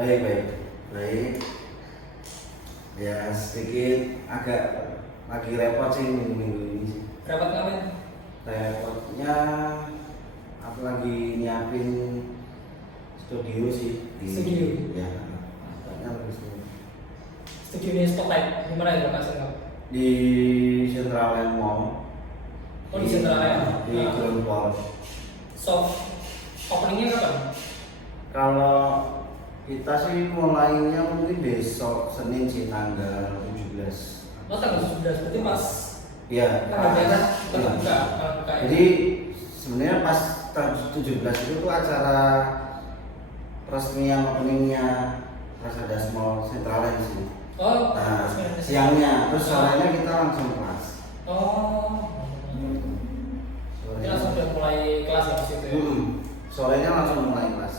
Baik, baik, baik. Ya sedikit agak lagi repot sih minggu ini sih. Repot ngapain? Repotnya aku lagi nyiapin studio sih di Studio? ya. Banyak lagi studio. Studionya Spotlight, di mana ya lokasinya? Di Central Land Mall. Oh, di Central Land. Di ground floor. So, openingnya kapan? Kalau kita sih mulainya mungkin besok Senin sih tanggal 17. Oh, tanggal 17, berarti pas Iya. tanggal daerah Iya. terbuka. Jadi sebenarnya pas tanggal 17 itu tuh acara resmian openingnya Prasadas Mall Central di sini. Oh, Nah, resmian. siangnya, terus sorenya kita langsung kelas. Oh, ini langsung udah mulai kelas ya di situ ya? Sorenya langsung mulai kelas.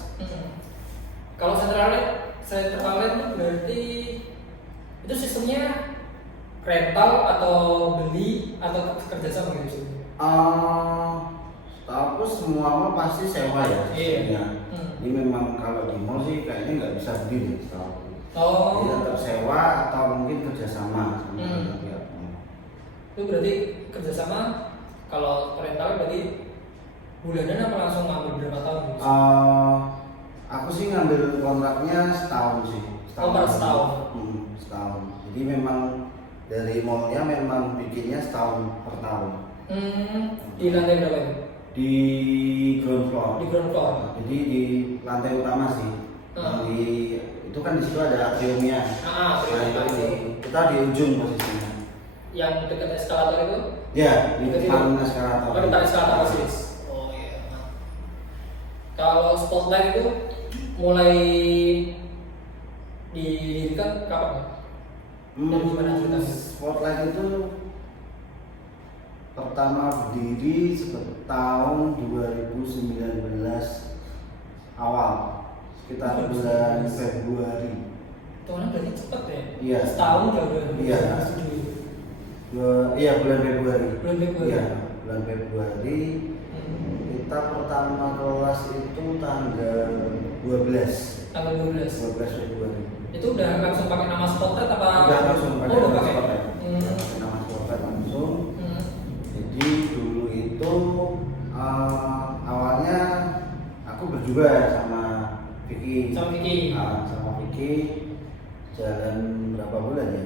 Kalau Central Land berarti itu sistemnya rental atau beli atau kerjasama gitu sih? Aku semua mah pasti sewa ya. Iya. sebenarnya. Ini memang kalau di mall sih kayaknya nggak bisa beli deh setahu aku. Oh, Jadi tetap sewa atau mungkin kerjasama sama pihak mall. itu berarti kerjasama. Kalau rental berarti bulanan apa langsung ngambil berapa tahun? Gitu? Aku sih ngambil kontraknya setahun sih. Oh, per setahun. Setahun. Jadi memang dari mallnya memang bikinnya setahun per tahun. Di lantai berapa itu? Di ground floor. Di ground floor. Jadi di lantai utama sih. Itu kan di situ ada atriumnya. Kita di ujung posisinya. Yang dekat eskalator itu? Ya, di depan eskalator. Oh, depan eskalator persis. Oh iya. Kalau Spotlight itu mulai didirikan kapan? Dan gimana ceritanya? Spotlight itu pertama berdiri tahun 2019 awal, sekitar bulan Februari. Tahunnya berarti cepet ya? Iya. Setahun udah Iya. Iya, bulan Februari. Bulan Februari. Iya, bulan Februari. Kita pertama kelas itu tanggal 12. Tanggal 12. 12 Februari. Itu udah langsung pakai nama Spotlight apa? Udah langsung pakai Oh, udah nama pakai. Spotlight. Udah pakai nama Spotlight langsung. Jadi dulu itu awalnya aku berdua sama Vicky. Sama Vicky. Sama Vicky jalan berapa bulan ya?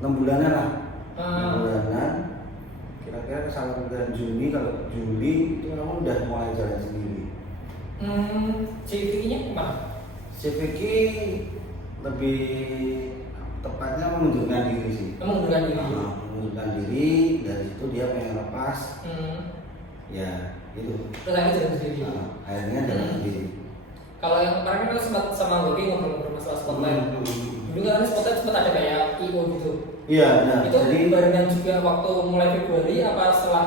6 bulanan lah. 6 bulanan. Kira-kira kesalahan bulan Juni, kalau Juli itu kamu udah mulai jalan sendiri. Si Vicky-nya kemana? Si Vicky lebih tepatnya mengundurkan diri sih. Mengundurkan diri. Mengundurkan diri, dari situ dia pengen lepas. Ya, gitu. Terus akhirnya jalan sendiri. Akhirnya jalan sendiri. Kalau yang kemarin kan sempat sama Goki ngobrol masalah Spotlight. Dulu kan Spotlight sempat ada kayak IO gitu. Iya, benar. Itu Jadi barengan juga waktu mulai Februari apa setelah?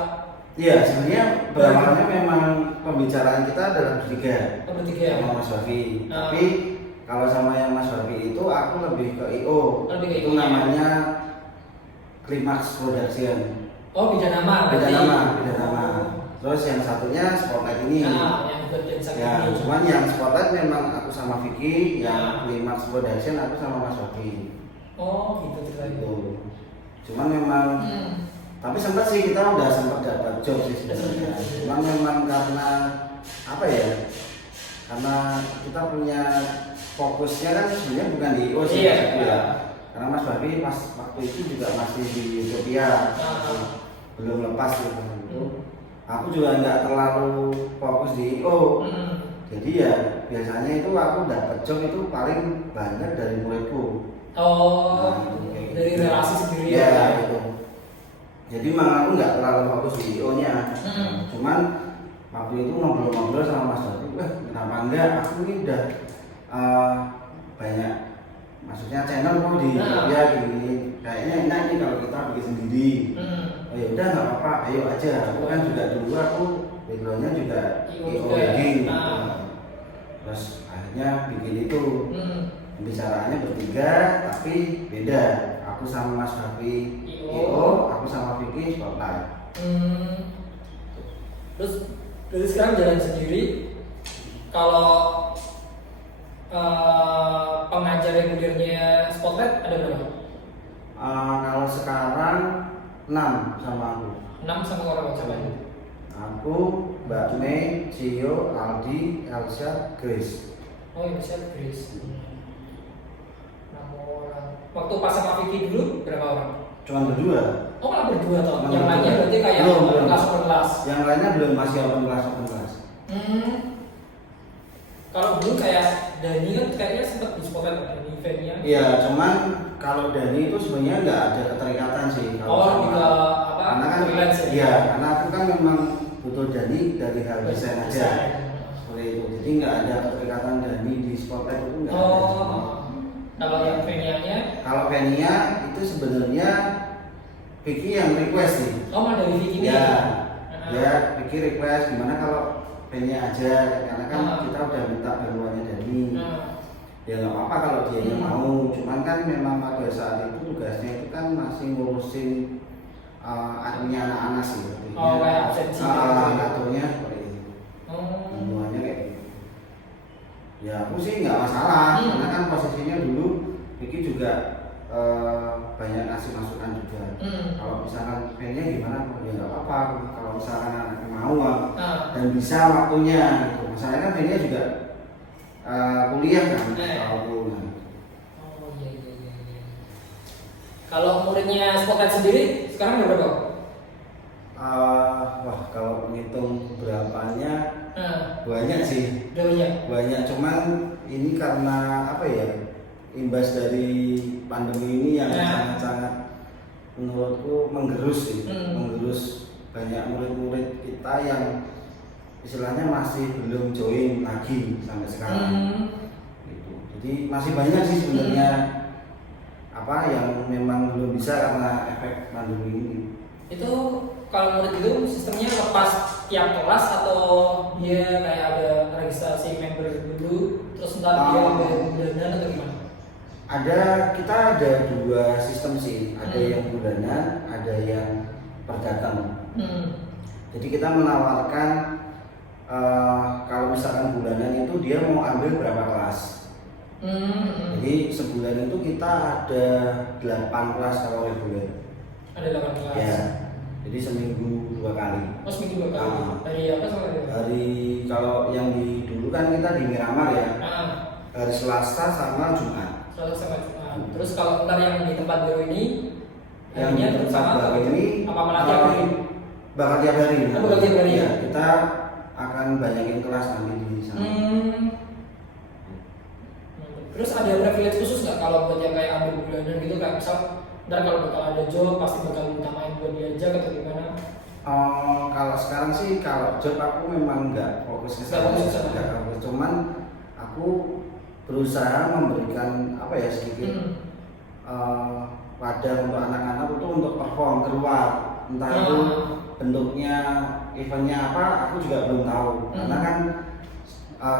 iya, sebenarnya berawalnya memang pembicaraan kita adalah bertiga. Bertiga ya? Sama Mas Wafi. Tapi kalau sama yang Mas Wafi itu aku lebih ke IO. Lebih ke Itu IO. namanya Climax Production. Oh, beda nama. Beda berarti. nama, beda nama. Terus yang satunya Spotlight ini. Yang buat dan Ya, ini. cuman yang Spotlight memang aku sama Vicky, Ya. yang Climax Production aku sama Mas Wafi. Oh, gitu ceritanya. Gitu. Cuman memang tapi sempat sih kita udah sempat dapat job sih sebenarnya. Cuman memang karena apa ya? Karena kita punya fokusnya kan sebenarnya bukan di IO sih. Iya. Ya. Karena Mas Babi pas waktu itu juga masih di Utopia, belum lepas gitu. Aku juga nggak terlalu fokus di IO. Jadi ya biasanya itu aku dapat job itu paling banyak dari muridku. Oh, Gitu. dari relasi sendiri Ya, gitu. Jadi memang aku nggak terlalu fokus di IO-nya. Cuman waktu itu ngobrol-ngobrol sama Mas Babi, kenapa enggak? Aku ini udah banyak, maksudnya channel kok di ya gini. Kayaknya enak nih kalau kita bikin sendiri. Oh ya udah nggak apa-apa, ayo aja. Aku kan juga dulu aku backgroundnya juga IO wedding. Terus akhirnya bikin itu. Pembicaraannya bertiga tapi beda. Aku sama Mas Babi IO, aku sama Vicky Spotlight. Terus dari sekarang jalan sendiri. Kalau Aku, Mbak Mei, Cio, Aldi, Elsa, Grace. Oh Elsa, Grace. 6 orang. Waktu pas sama Vicky dulu berapa orang? Cuma berdua. Oh malah berdua toh. Cuma Yang berdua. lainnya berarti kayak Belum. kelas per kelas. Yang lainnya belum, masih open kelas. Kalau dulu kayak Dani kan kayaknya sempat di spotlight Dani eventnya. Iya, cuman kalau Dani itu sebenarnya nggak ada keterikatan sih. Kalau Oh, ke apa? karena kan, Freelance ya? iya, karena aku kan memang butuh Dani dari hal desain aja. Desain. Seperti itu. Jadi nggak ada keterikatan Dani di spotlight itu nggak ada. Oh, kalau yang Venia-nya? Kalau Venia itu sebenarnya Vicky yang request sih. Oh, malah dari Vicky Ya, nih? ya Vicky request gimana kalau Venia aja, karena kan kita udah minta bantuannya Dani. Ya nggak apa-apa kalau dia yang mau, cuman kan memang pada saat itu tugasnya itu kan masih ngurusin adminnya anak-anak sih. Oh, kayak absensi. Ngaturnya seperti itu. Bantuannya kayak gitu. Ya aku sih nggak masalah, karena kan posisinya dulu Vicky juga banyak ngasih masukan juga. Kalau misalkan pengennya gimana, ya nggak apa-apa. Kalau misalkan anaknya mau dan bisa waktunya, gitu. Masalahnya kan pengennya juga kuliah kan, kalau Oh iya. Kalau muridnya Spotlight sendiri sekarang ada berapa? wah kalau menghitung berapanya banyak sih. Banyak. Cuman ini karena apa ya, imbas dari pandemi ini yang sangat-sangat menurutku menggerus sih, menggerus banyak murid-murid kita yang istilahnya masih belum join lagi sampai sekarang. Gitu. Jadi masih banyak sih sebenarnya apa yang memang belum bisa karena efek pandemi ini. Itu kalau murid itu sistemnya lepas tiap kelas atau dia kayak ada registrasi member dulu terus ntar dia bayar bulanan atau gimana? Kita ada dua sistem sih, ada yang bulanan, ada yang per datang. Jadi kita menawarkan kalau misalkan bulanan itu dia mau ambil berapa kelas. Jadi sebulan itu kita ada 8 kelas kalau reguler. Ada 8 kelas. Ya. Jadi seminggu 2 kali. Oh seminggu 2 kali. Dari apa sampai? Hari kalau yang di dulu kan kita di Miramar ya. Hari Selasa sama Jumat. Selasa sama Jumat. Terus kalau ntar yang di tempat baru ini, yang di tempat baru ini apa malah tiap hari? Bakal tiap hari. Bakal tiap hari. Ya, kita akan banyakin kelas nanti di sana. Terus ada privilege khusus nggak kalau buat yang kayak ambil bulanan gitu, kayak misal ntar kalau bakal ada job pasti bakal utamain buat diajak atau gimana? Kalau sekarang sih kalau job aku memang nggak fokus ke sana. Cuman aku berusaha memberikan apa ya sedikit wadah untuk anak-anak itu untuk perform keluar, entah itu bentuknya eventnya apa aku juga belum tahu. Karena kan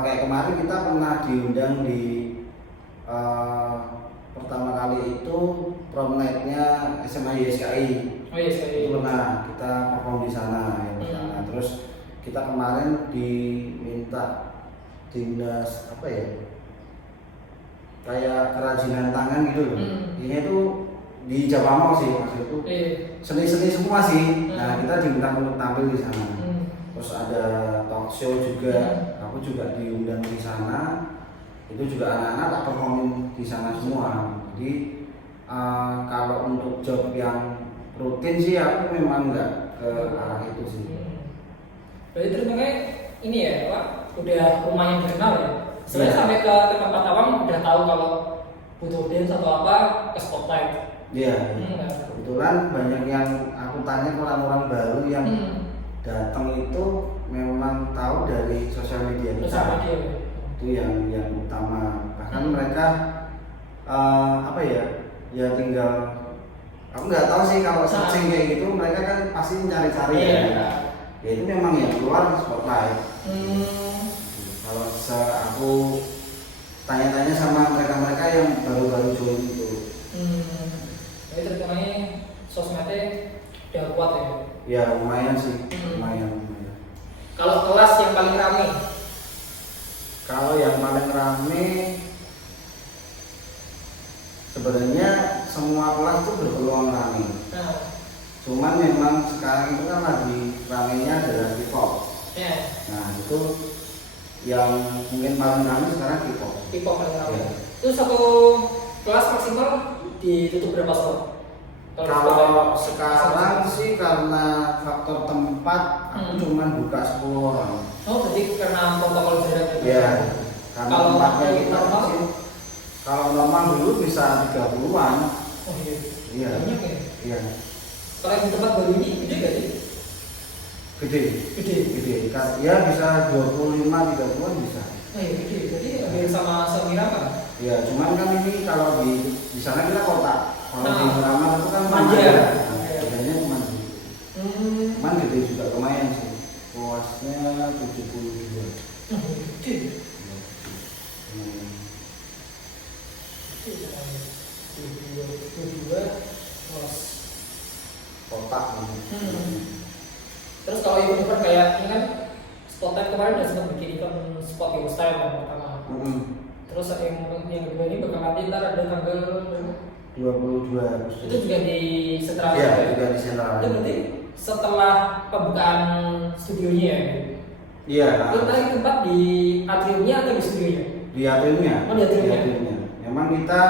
kayak kemarin kita pernah diundang di pertama kali itu prom night-nya SMA YSKI. Oh YSKI. Itu pernah kita perform di sana ya. Terus kita kemarin diminta dinas apa ya, kayak kerajinan tangan gitu loh. Ini tuh di Jawa Mall sih waktu itu. Seni-seni semua sih. Nah kita diminta untuk tampil di sana. Terus ada talk show juga. Aku juga diundang di sana. Itu juga anak-anak tak performin di sana semua. Jadi kalau untuk job yang rutin sih aku memang nggak ke arah itu sih. Berarti terutama ini ya Pak, udah lumayan terkenal ya. Sebenarnya sampai ke tempat awam udah tahu kalau butuh dance atau apa ke Spotlight. Iya. Kebetulan banyak yang aku tanya orang-orang baru yang datang itu memang tahu dari sosial media kita. Itu yang utama. Bahkan mereka apa ya tinggal aku nggak tahu sih kalau searching kayak gitu mereka kan pasti cari-cari ya itu memang yang keluar Spotlight. Kalau aku tanya-tanya sama mereka-mereka yang baru-baru join itu. Jadi terutama sosmednya udah kuat ya? Ya lumayan sih, lumayan. Kalau kelas yang paling ramai? Kalau yang paling rame sebenarnya semua kelas itu berpeluang rame. Cuman memang sekarang itu kan lagi ramainya adalah K-pop. Ya. Nah itu yang mungkin paling ramai sekarang K-pop. K-pop paling ramai. Ya. Itu satu kelas maksimal ditutup berapa slot? Kalau sekarang sih karena faktor tempat aku cuman buka 10 orang. Oh, berarti karena protokol jarak. Iya. Karena Kalau tempatnya kita normal? kecil. Kalau normal dulu bisa 30-an. Oh iya. Iya. Banyak ya. Iya. Kalau yang tempat baru ini gede gak sih? Gede. Gede. Gede. Ya bisa 25-30-an bisa. Oh iya gede. Jadi hampir sama Semirama. Ya, cuman kan ini kalau di sana kita kota. Kalau di Miramar itu kan manja. Bedanya cuma gitu. Cuman gede juga lumayan sih. Luasnya 72. Gede. Dua kelas Kotak gitu. Terus kalau event kayak ini kan Spotlight kemarin udah sempat bikin event spot yang style yang pertama. Terus yang kedua ini bakal nanti ntar ada tanggal 22 Agustus. itu juga di Sentral. Iya, juga di Sentral. Itu berarti setelah pembukaan studionya ya? Iya. Itu tadi tempat di atriumnya atau di studionya? Di atriumnya. Oh, di atriumnya. Memang kita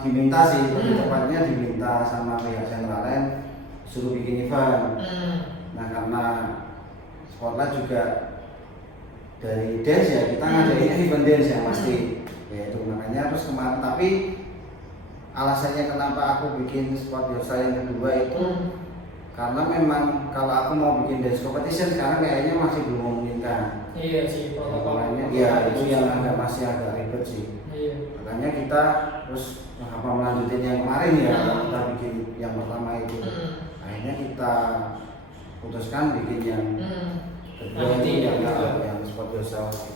diminta sih, lebih tepatnya diminta sama pihak Centraland suruh bikin event. Nah karena Spotlight juga dari dance ya, kita ngadain event dance yang pasti. Ya itu makanya terus kemarin, tapi alasannya kenapa aku bikin Spot Yourself yang kedua itu karena memang kalau aku mau bikin dance competition sekarang kayaknya masih belum memungkinkan. Iya sih, protokolnya. Iya, itu yang masih agak ribet sih. Iya. Makanya kita terus apa melanjutin yang kemarin ya, kita bikin yang pertama itu. Akhirnya kita putuskan bikin yang kedua itu yang Spot Yourself.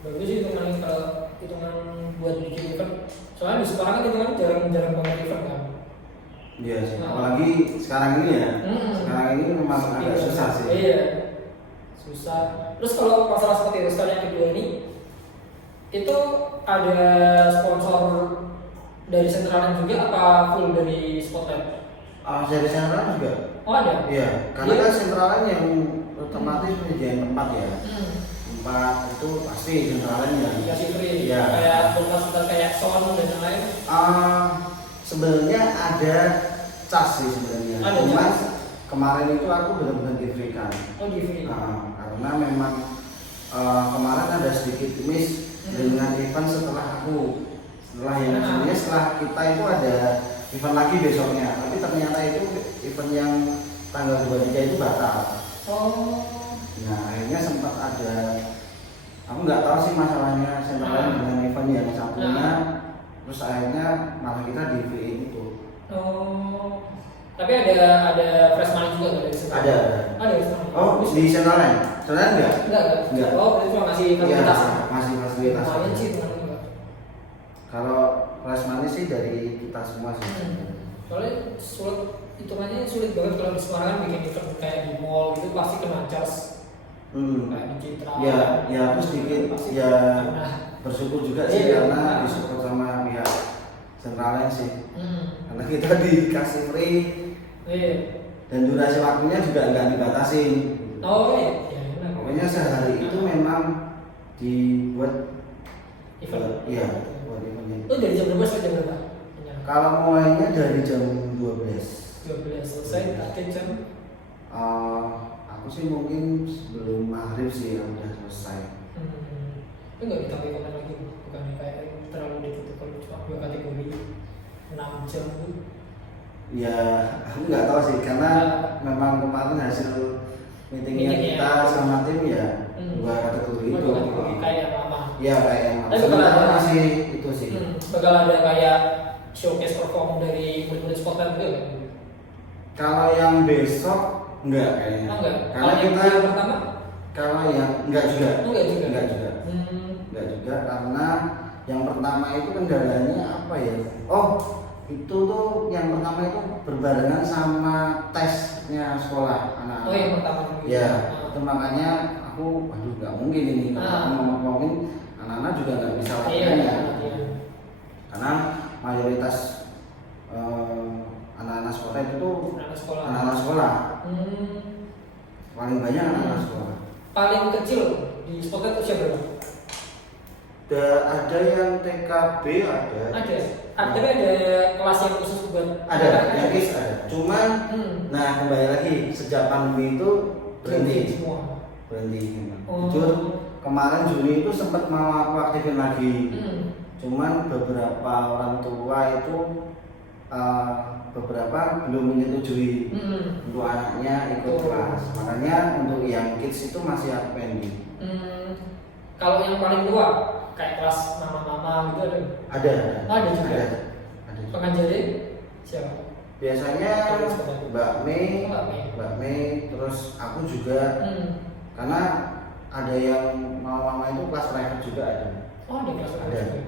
Bagus sih hitungan kalau hitungan buat bikin event. Soalnya di sekarang kan hitungan jarang banget event kan. Iya sih. Apalagi sekarang ini ya. Sekarang ini memang agak susah sih. Iya. Susah. Terus kalau masalah seperti itu yang kedua ini itu ada sponsor dari Centralan juga apa full dari Spotlight? Dari Centralan juga. Oh ada? Iya, karena kan Centralan yang otomatis menyediakan tempat ya. Tempat itu pasti Centralan ya. Dikasih free. Iya. Kayak fasilitas kayak sound dan lain-lain. Sebenarnya ada cas sih sebenarnya. Ada Cuma cas. kemarin itu aku benar-benar di free kan. Oh di free. Karena memang kemarin ada sedikit miss dengan event setelah yang sebenarnya setelah kita itu ada event lagi besoknya, tapi ternyata itu event yang tanggal 23 itu batal. Nah akhirnya sempat ada, aku nggak tahu sih masalahnya Centralan dengan event yang satunya, terus akhirnya malah kita di free itu. Tapi ada fresh money juga nggak dari situ? Ada. Ada fresh money. Oh di Centralan? Centralan enggak? Enggak. Oh berarti cuma ngasih fasilitas. Iya, masih fasilitas. Lumayan sih teman-teman. Kalau fresh money sih dari kita semua sih. Soalnya hitungannya sulit banget kalau di Semarang bikin event kayak di mall gitu pasti kena charge. Kayak di Citra. Ya terus sedikit ya bersyukur juga sih karena disupport sama pihak Centralan sih. Karena kita dikasih free. Iya. Dan durasi waktunya juga nggak dibatasin. Oh iya. Pokoknya sehari itu memang dibuat event. Iya, buat eventnya. Itu dari jam berapa sampai jam berapa? Kalau mulainya dari jam 12. 12 selesai target jam. Aku sih mungkin sebelum maghrib sih yang udah selesai. Itu nggak ditambah konten lagi, bukan kayak terlalu ditutup kalau cuma 2 kategori 6 jam tuh. Ya, aku nggak tahu sih karena memang kemarin hasil meetingnya kita sama tim ya 2 kategori itu. Kayak yang lama. Iya kayak yang lama. Tapi bakal ada masih itu sih. Bakal ada kayak showcase perform dari murid-murid Spotlight juga kan? Kalau yang besok enggak kayaknya. Enggak. Karena Kalau kita yang pertama? Kalau yang enggak juga. Enggak juga. Enggak juga. Enggak juga karena yang pertama itu kendalanya apa ya? Oh, itu tuh yang pertama itu berbarengan sama tesnya sekolah anak-anak. Oh yang pertama dulu. Ya, itu makanya aku waduh nggak mungkin ini kalau aku ngomongin anak-anak juga nggak bisa latihannya. Iya. Karena mayoritas anak-anak anak-anak sekolah itu tuh Anak sekolah. anak-anak sekolah. Paling banyak anak-anak sekolah. Paling kecil di Spotlight usia berapa? Ada yang TKB ada. Ada. Tapi ada kelas yang khusus buat Ada, yang KIS ada. Cuman, nah kembali lagi sejak pandemi itu berhenti. Semua. Berhenti. Oh. Jujur kemarin Juni itu sempat mau aku aktifin lagi. Cuman beberapa orang tua itu beberapa belum menyetujui untuk anaknya ikut kelas. Makanya untuk yang kids itu masih aku pending. Kalau yang paling tua kayak kelas mama-mama gitu ada? Ada. Ada juga. Ada. Pengajarnya siapa? Biasanya Mbak Mei, Mbak Mei. Mbak Mei, terus aku juga. Karena ada yang mama-mama itu kelas private juga ada. Oh, ada kelas private Ada. juga.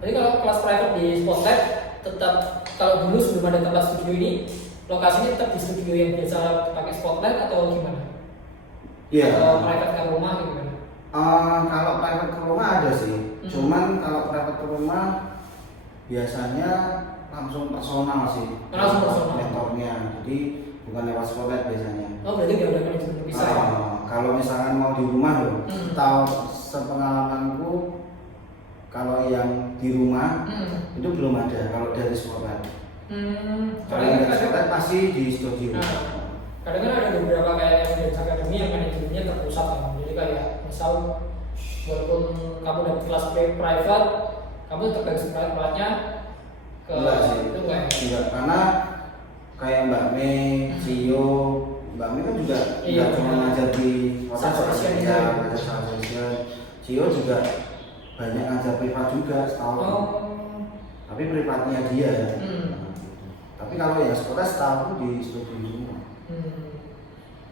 Jadi kalau kelas private di Spotlight tetap, kalau dulu sebelum ada tempat studio ini, lokasinya tetap di studio yang biasa pakai Spotlight atau gimana? Iya. Atau private ke rumah gimana? Kalau private ke rumah ada sih. Cuman kalau private ke rumah biasanya langsung personal sih. Langsung personal. Mentornya. Jadi bukan lewat Spotlight biasanya. Oh, berarti dia udah manajemen terpisah ya? Kalau misalkan mau di rumah loh, tahu sepengalamanku kalau yang di rumah itu belum ada kalau dari Spotlight. Kalau yang dari Spotlight pasti di studio. Kadang kan ada beberapa kayak yang Dance Academy yang manajemennya terpusat kan. Jadi kayak misal walaupun kamu dapat kelas private, kamu tetap bagi private-nya ke Enggak sih. itu enggak ya? Enggak, karena kayak Mbak Mei, CEO, Mbak Mei kan juga Iya, nggak cuma ngajar di South Asian ya, juga. ngajar South Asian. CEO juga banyak ngajar privat juga setahu. Tapi privatnya dia ya. Tapi kalau yang sekolah setahu di studio semua.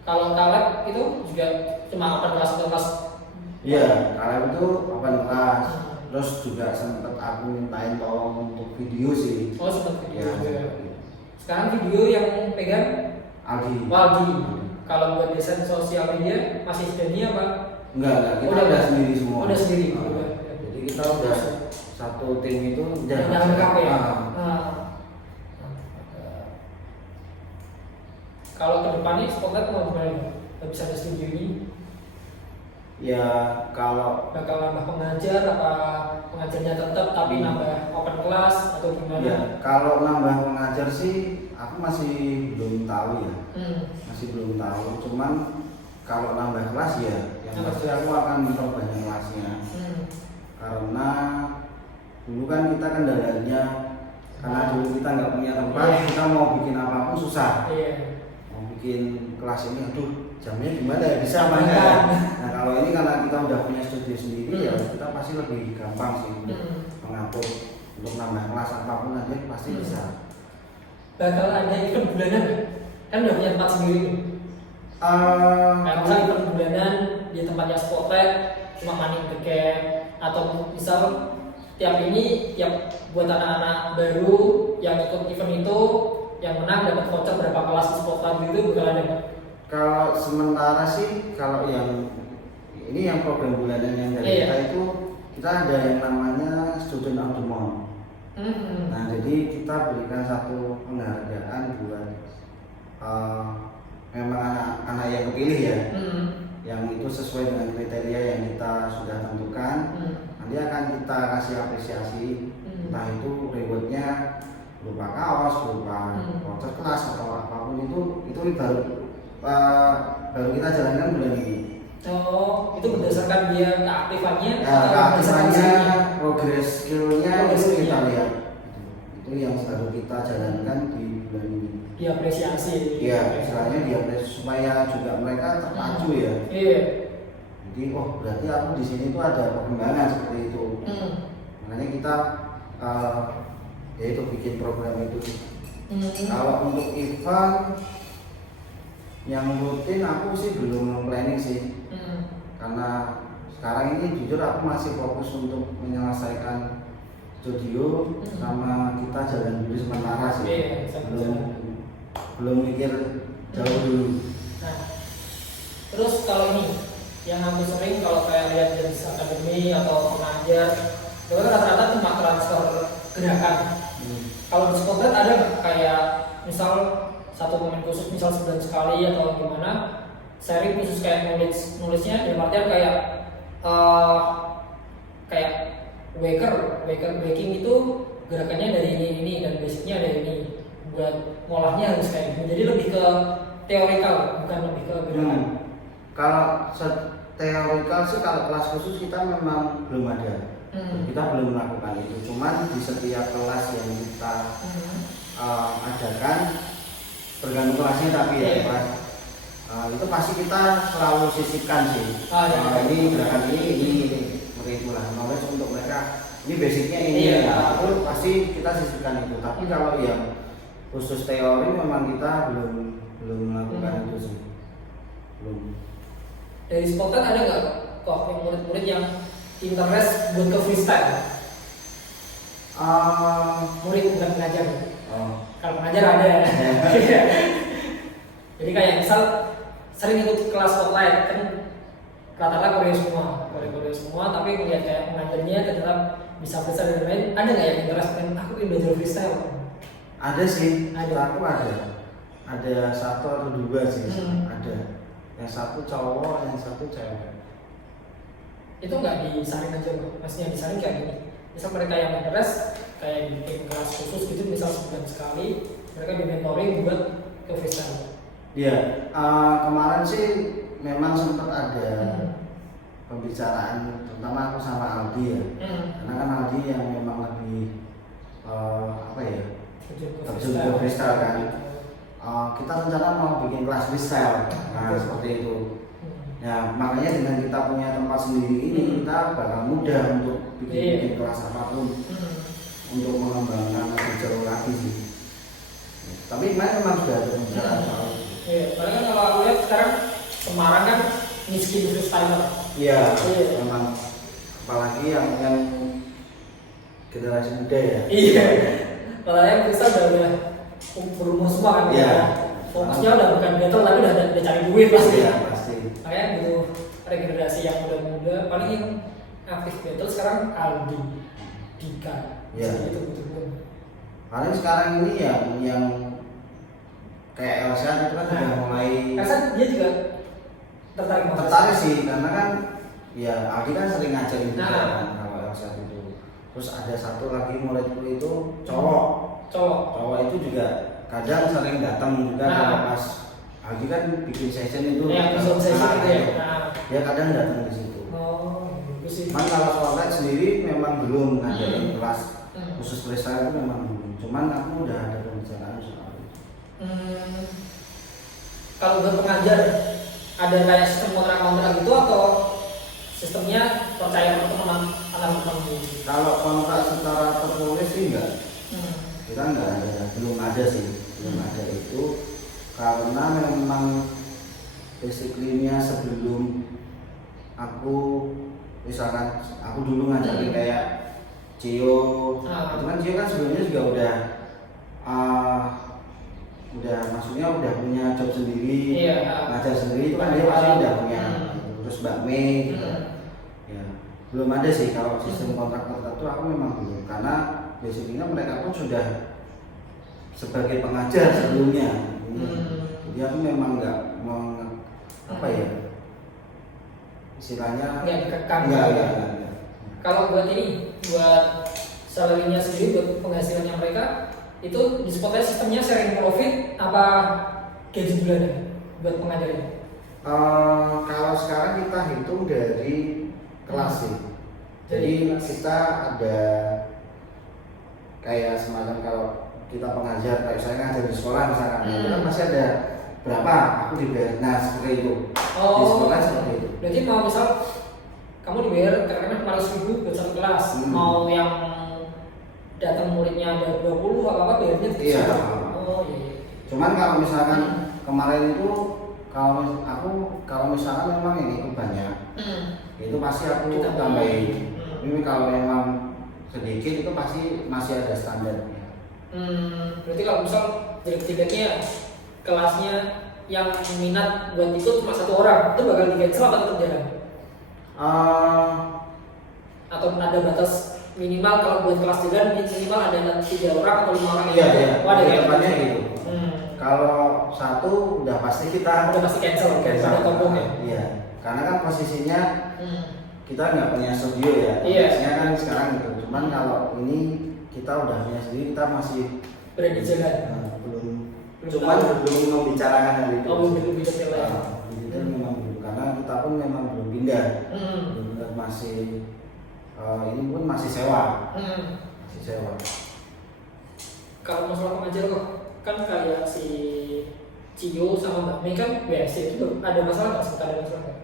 Kalau talent itu juga cuma open kelas atau kelas? Iya, kalau itu open kelas. Terus juga sempat aku mintain tolong untuk video sih. Oh, sempat video Ya. juga. Sekarang video yang pegang Aldi. Waldi. Kalau buat desain sosial media masih Dani apa? Enggak, kita Udah udah sendiri semua. Udah sendiri. Jadi kita udah satu tim itu Udah lengkap ya. Kalau kedepannya Spotlight mau gimana? Bisa ada studio ini? Ya kalau Bakal nambah pengajar apa pengajarnya tetap tapi nambah open class atau gimana? ya kalau nambah pengajar sih aku masih belum tahu ya. Masih belum tahu. Cuman kalau nambah kelas ya yang pasti aku akan memperbanyak kelasnya. Karena dulu kan kita kendalanya karena dulu kita nggak punya tempat, kita mau bikin apapun susah. Mau bikin kelas ini, aduh jamnya gimana ya, bisa apa enggak ya? Nah kalau ini karena kita udah punya studio sendiri ya kita pasti lebih gampang sih untuk mengatur untuk nambah kelas apapun aja pasti bisa. Bakal ada event bulanan nggak? Kan udah punya tempat sendiri nih. Kayak misal event bulanan di tempatnya Spotlight cuma money the camp, atau misal tiap buat anak-anak baru yang ikut event itu yang menang dapat voucher berapa kelas di Spotlight gitu bakal ada nggak? Kalau sementara sih kalau yang ini yang program bulanan yang dari kita itu kita ada yang namanya Student of the Month. Nah jadi kita berikan satu penghargaan buat memang anak-anak yang kepilih ya, yang itu sesuai dengan kriteria yang kita sudah tentukan. Nanti akan kita kasih apresiasi, entah itu rewardnya berupa kaos, berupa voucher kelas atau apapun itu baru kita jalankan bulan ini. Oh, itu berdasarkan dia keaktifannya? Keaktifannya, progress skillnya itu kita lihat. Itu yang baru kita jalankan di bulan ini. Diapresiasi. Iya, istilahnya diapresiasi supaya juga mereka terpacu ya. Iya. Jadi berarti aku di sini tuh ada perkembangan seperti itu. Makanya kita yaitu bikin program itu. Kalau untuk event yang rutin aku sih belum planning sih. Karena sekarang ini jujur aku masih fokus untuk menyelesaikan studio sama kita jalan dulu sementara sih. Belum mikir jauh dulu. Nah, terus kalau ini yang aku sering kalau kayak lihat Dance Academy atau pengajar, itu kan rata-rata cuma transfer gerakan. Kalau di Spotlight ada nggak kayak misal satu momen khusus, misal sebulan sekali atau gimana, sharing khusus kayak nulisnya dalam artian kayak kayak waking itu gerakannya dari ini dan basicnya ada ini, buat ngolahnya harus kayak gitu. Jadi lebih ke teorikal, bukan lebih ke gerakan. Kalau teorikal sih, kalau kelas khusus kita memang belum ada. Kita belum melakukan itu. Cuman di setiap kelas yang kita adakan, tergantung kelasnya tapi ya kelas itu pasti kita selalu sisipkan sih. Ini gerakan ini itulah knowledge untuk mereka. Ini basicnya ini itu pasti kita sisipkan itu. Tapi kalau yang khusus teori memang kita belum melakukan itu sih. Belum. Dari spontan ada nggak kok yang murid-murid yang interest buat ke freestyle? Murid bukan pengajar. Kalau pengajar ada. Jadi kayak misal sering ikut kelas spotlight kan rata-rata Korea semua, tapi melihat kayak pengajarnya ternyata bisa freestyle dan lain-lain. Ada nggak yang interest kan aku ingin belajar freestyle? Ada sih. Aku ada satu atau dua sih. Ada. Yang satu cowok, yang satu cewek. Itu nggak disaring aja loh, maksudnya disaring kayak gini. Misal mereka yang interest kayak bikin kelas khusus gitu, misal sebulan sekali mereka di mentoring buat ke freestyle. Iya, kemarin sih memang sempat ada pembicaraan, terutama aku sama Aldi ya. Karena kan Aldi yang memang lebih terjun ke freestyle kan. Kita rencana mau bikin kelas freestyle, seperti itu. Ya makanya dengan kita punya tempat sendiri ini kita bakal mudah untuk bikin kelas apapun, untuk mengembangkan lebih jauh lagi sih. Tapi memang sudah ada pembicaraan soal itu. Iya, karena kan kalau aku lihat sekarang Semarang kan miskin freestyler. Iya, memang apalagi yang generasi muda ya. Iya. Kalau yang freestyle udah berumur semua kan. Iya. Fokusnya udah bukan battle tapi udah cari duit pasti. Iya, pasti. Makanya butuh regenerasi yang muda-muda. Paling yang aktif battle sekarang Aldi, Dika. Iya. Itu butuh. Paling sekarang ini yang kayak Elsa itu kan udah mulai. Elsa dia juga tertarik sih, karena kan ya Aldi kan sering ngajarin juga kan kalau Elsa itu. Terus ada satu lagi muridku itu cowok itu juga kadang sering datang juga kalau pas Aldi kan bikin session itu. Session itu ya. Dia kadang datang di situ. Bagus sih. Cuman kalau Spotlight sendiri memang belum ngadain kelas khusus freestyle itu memang belum. Cuman aku udah ada pembicaraan soal itu. Kalau buat pengajar ada kayak sistem kontrak gitu atau sistemnya percaya teman anak-anak gitu? Kalau kontrak secara tertulis sih enggak. Kita enggak ada, belum ada sih, belum ada itu karena memang basically-nya sebelum aku misalkan aku dulu ngajarin kayak Cio, itu kan Cio kan sebelumnya juga udah maksudnya udah punya job sendiri, ngajar sendiri itu kan dia pasti udah punya. Terus Mbak Mei gitu. Ya belum ada sih kalau sistem kontrak tertentu, aku memang belum, karena basicnya mereka pun sudah sebagai pengajar sebelumnya. Jadi aku memang nggak mau istilahnya nggak dikekang. Nggak. Kalau buat salarinya sendiri buat penghasilannya mereka itu di Spotlight sistemnya sharing profit apa gaji bulanan buat pengajarnya? Kalau sekarang kita hitung dari kelas sih. Jadi kita ada kayak semacam kalau kita pengajar, kayak saya ngajar di sekolah misalkan, itu kan masih ada berapa aku dibayar, nah seperti itu. Di sekolah seperti itu. Berarti mau misal kamu dibayar karena 500.000 buat satu kelas, mau yang datang muridnya ada 20 apa bayarnya gitu. Iya. Iya. Cuman kalau misalkan kemarin itu kalau misalkan memang ini banyak, itu pasti aku tambahin. Ini kalau memang sedikit itu pasti masih ada standarnya. Berarti kalau misal direktifnya kelasnya yang minat buat ikut cuma 1 orang, itu bakal di-cancel apa tetap jalan? Atau ada batas minimal kalau buat kelas jalan minimal ada 3 orang atau 5 orang? Iya. Ada ya? Depannya gitu. kalau satu udah pasti kita udah pasti cancel udah kobong ya. Iya, karena kan posisinya kita nggak punya studio ya. Iya. Biasanya kan sekarang gitu. Cuman kalau ini kita udah punya sendiri, kita masih berada di jalan. Belum. Cuman belum membicarakan hal itu. Belum detail ya. Detail memang belum, karena kita pun memang belum pindah. Belum masih ini pun masih sewa. Masih sewa. Kalau masalah pengajar kok kan kayak si Cio sama Mbak Mei kan WSC itu ada masalah nggak? Sempat ada masalah nggak?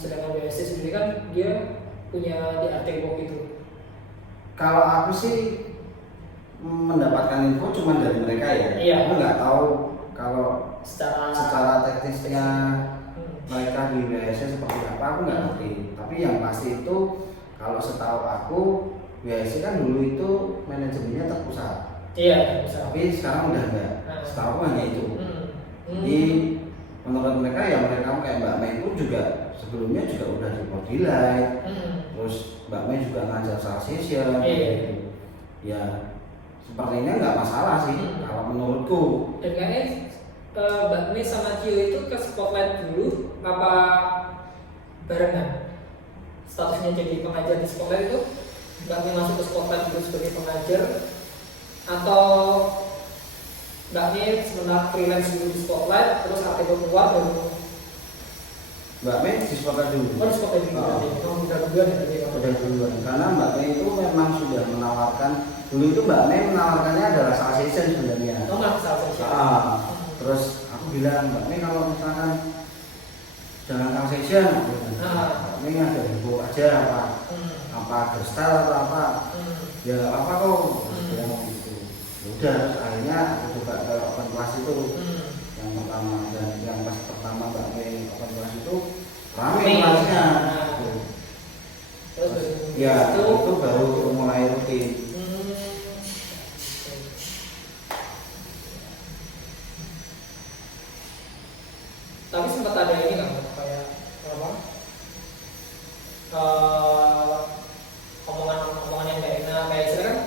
Sedangkan WSC sendiri kan dia punya di artwork itu. Kalau aku sih mendapatkan info cuma dari mereka ya. Iya. Aku nggak tahu kalau secara teknisnya mereka di WSC seperti apa, aku nggak ngerti. Tapi yang pasti itu kalau setahu aku WSC kan dulu itu manajemennya terpusat. Iya, bisa. Tapi sekarang udah enggak. Setahu aku hanya itu. Jadi menurut mereka ya mereka kayak Mbak Mei itu juga sebelumnya juga udah di Podilight. Terus Mbak Mei juga ngajar salah session. Gitu. Ya sepertinya nggak masalah sih kalau menurutku. Dan kayaknya Mbak Mei sama Cio itu ke Spotlight dulu apa barengan? Statusnya jadi pengajar di Spotlight itu Mbak Mei masuk ke Spotlight dulu sebagai pengajar atau Mbak Mei sebenarnya freelance dulu di Spotlight terus artikel keluar baru Mbak Mei di Spotlight dulu. di Spotlight dulu. Udah duluan ya udah duluan. Karena Mbak Mei itu memang sudah menawarkan dulu itu Mbak Mei menawarkannya adalah salah session sebenarnya. Nggak salah session. Terus aku bilang Mbak Mei kalau misalkan jangan salah session, Mbak Mei ada buku aja apa gestal atau apa. Ya nggak apa kok. Bilang gitu. Udah terus akhirnya aku coba ke open class itu yang pertama, dan yang pas pertama Mbak Mei open class itu ramai kelasnya. Terus ya itu baru mulai rutin. Tapi sempat ada ini nggak kayak apa? Omongan yang nggak enak kayak istilah kan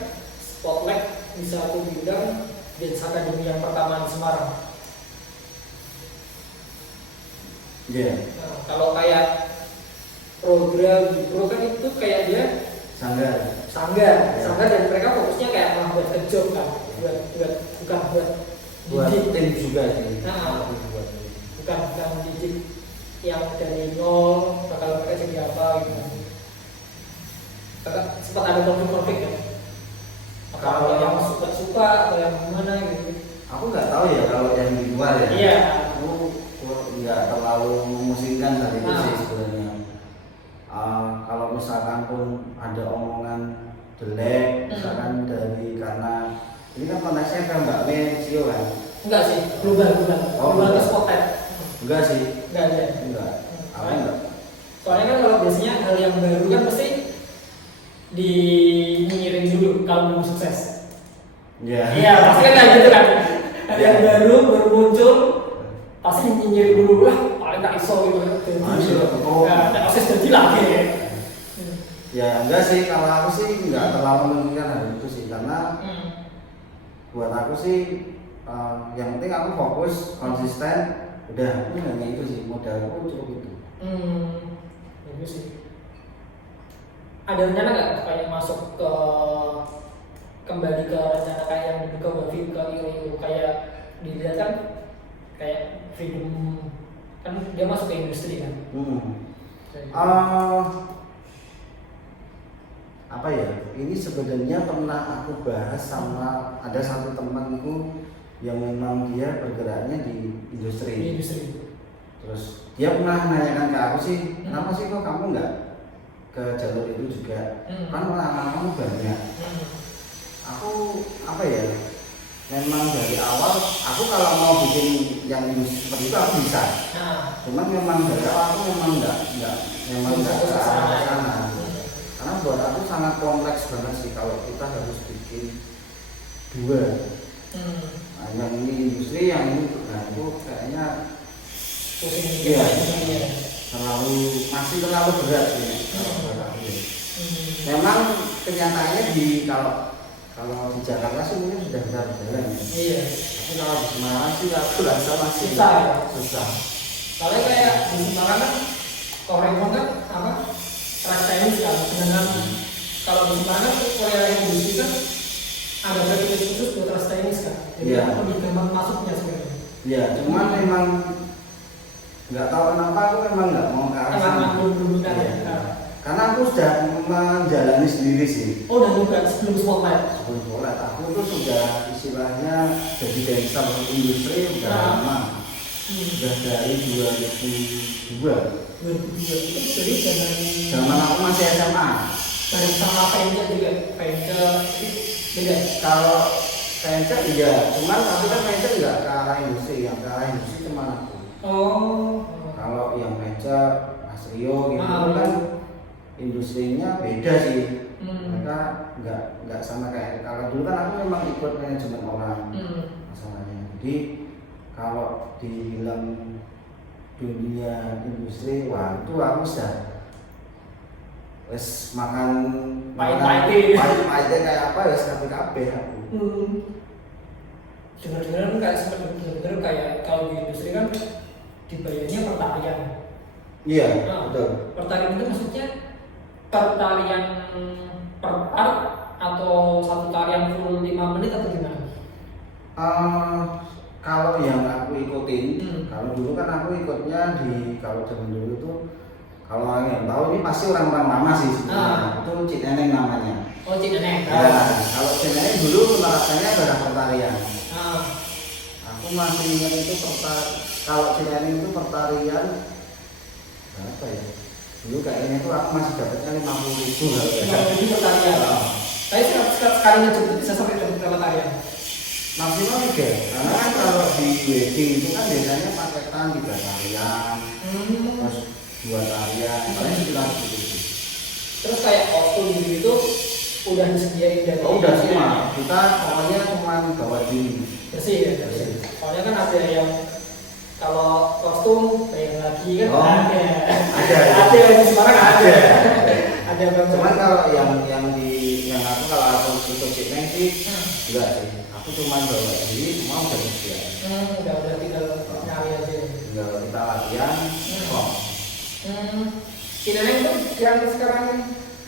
Spotlight bisa aku bilang Dance Academy yang pertama di Semarang. Iya. Nah, kalau kayak program kan itu kayak dia sanggar dan mereka fokusnya kayak malah buat kerja kan, bukan buat didik tim juga sih. Bukan didik yang dari nol bakal mereka jadi apa gitu. Sempat ada konflik ya. Kalau yang suka atau yang gimana gitu. Aku nggak tahu ya kalau yang di luar ya. Iya. Aku nggak terlalu memusingkan dari itu sih sebenarnya. Kalau misalkan pun ada omongan jelek, misalkan dari karena ini kan konteksnya kan Mbak Mei Cio kan? Enggak sih, global ke Spotlight. Enggak sih. Enggak. Apa enggak? Soalnya kan kalau biasanya hal yang baru kan pasti dinyinyirin dulu kalau belum sukses. Iya, pasti kan kayak gitu kan. Yang baru muncul pasti nyinyirin dulu lah, paling tak iso gitu. Nah, proses jadi lagi ya. Ya enggak sih, kalau aku sih enggak terlalu menginginkan hal itu sih, karena buat aku sih yang penting aku fokus, konsisten, udah hanya itu sih, modalku cukup itu. Bagus sih. Ada rencana nggak kayak masuk ke kembali ke rencana kayak yang dibuka Bavi ke IO kayak dilihat kan kayak freedom kan dia masuk ke industri kan? Apa ya? Ini sebenarnya pernah aku bahas sama ada satu temanku yang memang dia bergeraknya di industri. Terus dia pernah menanyakan ke aku sih, kenapa sih kok kamu nggak ke jalur itu juga? Kan pengalaman kamu banyak. Aku apa ya? Memang dari awal aku kalau mau bikin yang seperti itu aku bisa. Cuman memang dari awal aku memang nggak ke arah sana. Karena buat aku sangat kompleks banget sih kalau kita harus bikin dua. Yang ini industri, yang ini itu kayaknya masih terlalu berat sih. Memang kenyataannya kalau kalau di Jakarta sih mungkin sudah bisa berjalan ya. Iya. Tapi kalau di Semarang sih aku rasa masih Susah ya? susah. Soalnya kayak di Semarang kan Korea kan apa? Trust Chinese kan, sedangkan kalau di Semarang kan Korea yang industri kan ada sertifikat khusus buat trust Chinese kan. Jadi Iya. lebih gampang masuknya sebenarnya. Ya, cuman memang nggak tahu kenapa aku memang nggak mau ke arah sana. Emang belum kan? Iya. Karena aku sudah menjalani sendiri sih. Oh, dan juga sebelum spotlight. Sebelum bola, aku tuh sudah istilahnya jadi dancer industri udah lama. Sudah dari 2002. 2002 itu dari Zaman aku masih SMA. bareng sama Penca juga. Penca beda. Kalau Penca iya, cuman tapi kan Penca nggak ke arah industri, yang ke arah industri cuma aku. Oh. Kalau yang Penca, Mas Rio gitu kan industrinya beda sih. Mereka nggak sama kayak kalau dulu kan aku memang ikut manajemen orang masalahnya. Jadi kalau dibilang dunia industri, wah itu aku sudah wes makan pahit-pahitnya kayak apa ya kabeh aku. Dengar-dengar kayak sempat dengar kayak kalau di industri kan dibayarnya per tarian. Iya, Nah, betul. Per tarian itu maksudnya per tarian per part atau satu tarian full 5 menit atau gimana? Kalau yang aku ikutin, kalau dulu kan aku ikutnya kalau zaman dulu tuh kalau orang yang tahu ini pasti orang-orang lama sih sebenarnya. Itu Cik Neneng namanya. Oh, Cik Neneng. Ya, kalau Cik Neneng dulu menerapkannya adalah pertarian. Aku masih ingat itu kalau Cik Neneng itu pertarian berapa ya? Dulu kayaknya tuh aku masih dapatnya 50.000 kalau Kalau ini pertarian. Tapi sekali ngejemput bisa sampai berapa tarian? Maksimal 3, karena kan kalau di wedding itu kan biasanya paketan 3 tarian, terus 2 tarian, paling sekitar gitu. Terus kayak kostum gitu udah disediain dari udah semua, kita pokoknya cuma bawa diri. bersih ya, bersih. Soalnya kan ada yang kalau kostum bayar lagi kan ada di Semarang ada banget. Cuman kalau yang aku kalau aku ikut Cik Neng sih enggak sih. Aku cuma bawa diri, semua udah disediain. Udah tinggal nyari aja. Tinggal kita latihan, kok. Cik Neneng tuh yang sekarang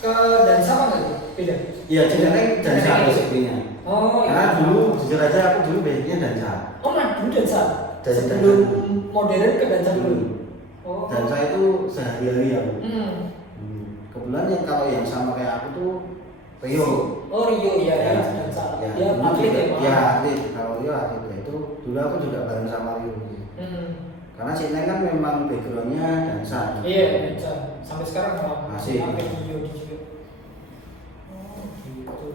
ke dansa apa nggak? Beda? Iya, Cik Neneng dansa basicnya. Oh, karena dulu jujur aja aku dulu basicnya dansa. Oh, nah dulu dansa. Sebelum modern ke dansa dulu. Oh. Dansa itu sehari-hari aku. Kebetulan yang kalau yang sama kayak aku tuh Rio. Oh, Rio ya, dansa. Ya, atlet ya, Pak. Ya, atlet. Kalau Rio atlet itu dulu aku juga bareng sama Rio. Karena Cik Neng kan memang backgroundnya dansa. Iya, dansa. Sampai sekarang masih. Sampai video juga. Oh, gitu.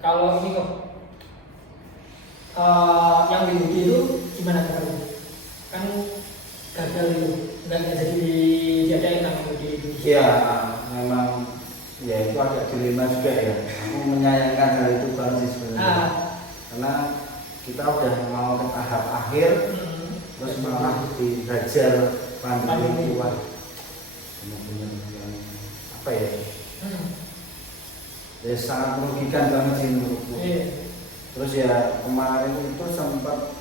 Kalau ini kok, yang di Budi itu gimana kemarin? Kan gagal itu, nggak jadi diadain kan di Budi. Iya, memang ya itu agak dilema juga ya. Aku menyayangkan hal itu banget sih sebenarnya. Karena kita udah mau ke tahap akhir, terus malah dihajar pandemi itu, benar-benar yang apa ya? Ya sangat merugikan banget sih menurutku. Terus ya kemarin itu sempat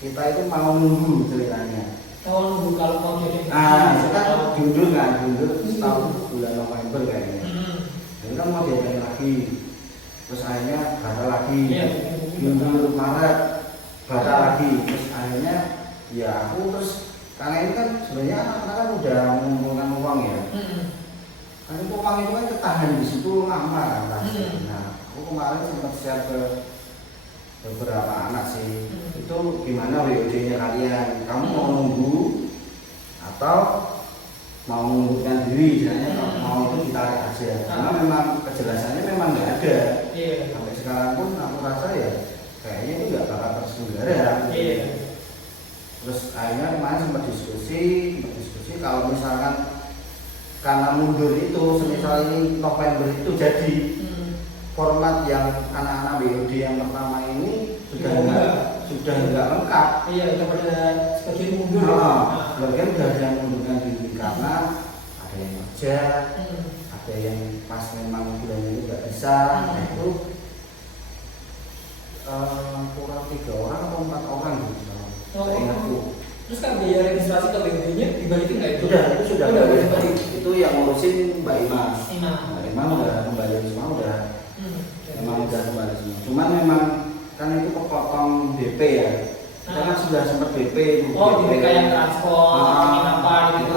kita itu mau nunggu ceritanya. Mau nunggu kalau mau jadi. Itu kan diundur setahun bulan November kayaknya. Jadi kan mau diadain lagi. Terus akhirnya batal lagi. Diundur Maret, batal lagi. Terus akhirnya ya aku karena ini kan sebenarnya anak-anak kan udah mengumpulkan uang ya. Kan itu uang itu kan ketahan di situ lama kan pasti. Nah, aku kemarin sempat share ke beberapa anak sih. Itu gimana WOD-nya kalian? Kamu mau nunggu atau mau mengundurkan diri? Misalnya mau itu ditarik aja. Karena memang kejelasannya memang nggak ada. Sampai sekarang pun aku rasa ya kayaknya itu nggak bakal terselenggara. Terus akhirnya kemarin sempat diskusi kalau misalkan karena mundur itu, semisal ini November itu jadi format yang anak-anak WOD yang pertama ini sudah enggak lengkap. Iya, udah pada sebagian mundur. Bagian udah ada yang mundurkan diri karena ada yang kerja, ada ada yang pas memang bulannya itu nggak bisa, nah itu kurang 3 orang atau 4 orang gitu saya ingatku. Terus kan biaya registrasi ke BUD-nya dibalikin nggak itu? Itu sudah dibalik. Itu yang ngurusin Mbak Ima. Ima. Mbak Ima udah kembali semua, memang udah kembali semua. Cuman memang kan itu kepotong BP ya. Karena sudah sempat BP itu. Oh, BP kayak transport, penginapan gitu.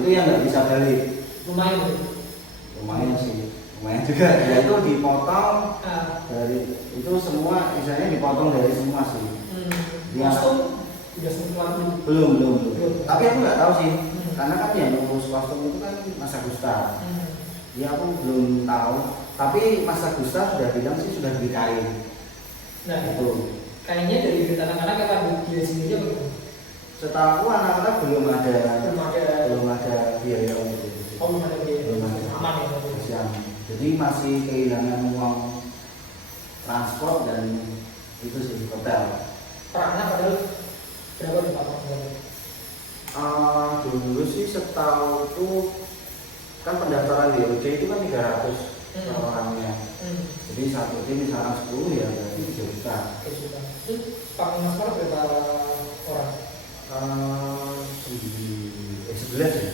Itu yang nggak bisa balik. Lumayan tuh. Lumayan sih, lumayan juga. Ya itu dipotong dari itu semua, misalnya dipotong dari semua sih. Kostum udah sempat belum. Tapi aku nggak tahu sih, karena kan yang ngurus kostum itu kan Mas Agusta. Ya aku belum tahu. Tapi Mas Agusta sudah bilang sih sudah beli kain. Nah itu. Kayaknya dari anak-anak akan dia sendiri apa gitu? Setahu anak-anak belum ada biaya untuk itu. Oh, belum ada biaya. Belum ada. Aman ya. Jadi masih kehilangan uang transport dan itu sih hotel. Per anak padahal berapa tuh Pak? Dulu sih setahu tuh kan pendaftaran di OJ itu kan 300 per orangnya. Jadi satu tim misalnya 10 ya berarti 3 juta. Terus Pak Mas Mara berapa orang? 11 ya.